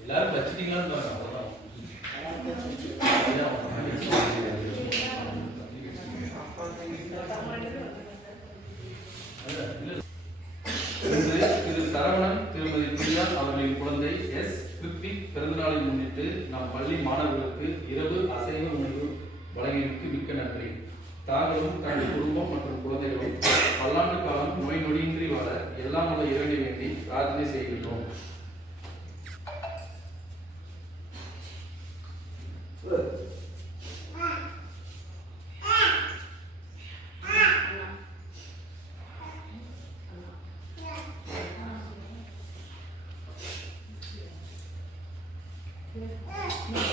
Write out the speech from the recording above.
எல்லாரும் வச்சிட்டீங்களான்னு பாருங்க அவ்வளவுதான். இன்று திரு சரவணன் திருமதி தந்தை எஸ் கிருத்திக் பிறந்தநாளை முன்னிட்டு நம் பள்ளி மாணவர்களுக்கு இரவு அசைவ உணவு வழங்கியதற்கு மிக்க நன்றி. தாங்களும் தனது குடும்பம் மற்றும் குழந்தைகளும் பல்லாண்டு காலம் நோய் நொடியின்றி வாழ எல்லாம் உள்ள இறங்கி வேண்டி பிரார்த்தனை செய்கின்றோம். É.